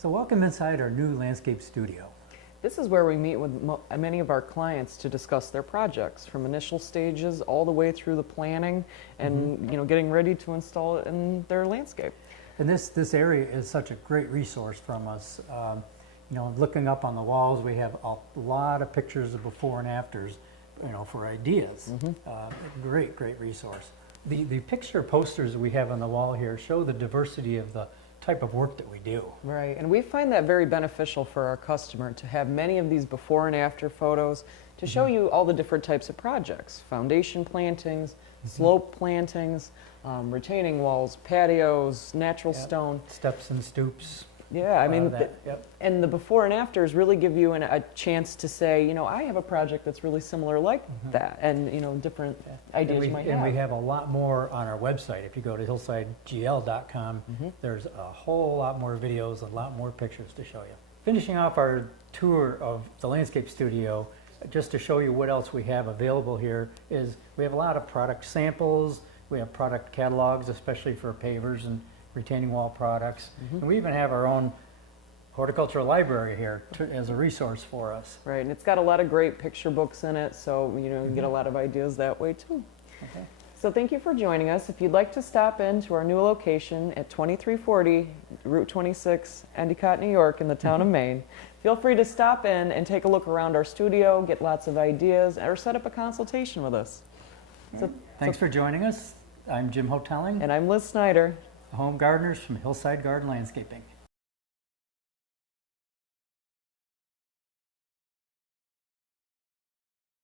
So welcome inside our new landscape studio. This is where we meet with many of our clients to discuss their projects, from initial stages all the way through the planning and getting ready to install it in their landscape. And this area is such a great resource from us. Looking up on the walls, we have a lot of pictures of before and afters, for ideas. Great resource. The picture posters we have on the wall here show the diversity of the type of work that we do. Right, and we find that very beneficial for our customer to have many of these before and after photos to show you all the different types of projects: foundation plantings, slope plantings, retaining walls, patios, natural stone. Steps and stoops. Yeah, I mean, and the before and afters really give you a chance to say, I have a project that's really similar like that, and different ideas you might have. And we have a lot more on our website. If you go to hillsidegl.com, there's a whole lot more videos, a lot more pictures to show you. Finishing off our tour of the landscape studio, just to show you what else we have available here, is we have a lot of product samples, we have product catalogs, especially for pavers and retaining wall products. And we even have our own horticultural library here as a resource for us. Right, and it's got a lot of great picture books in it, so you get a lot of ideas that way too. Okay. So thank you for joining us. If you'd like to stop in to our new location at 2340 Route 26, Endicott, New York, in the town of Maine, feel free to stop in and take a look around our studio, get lots of ideas, or set up a consultation with us. Thanks for joining us. I'm Jim Hotelling. And I'm Liz Snyder. Home gardeners from Hillside Garden Landscaping.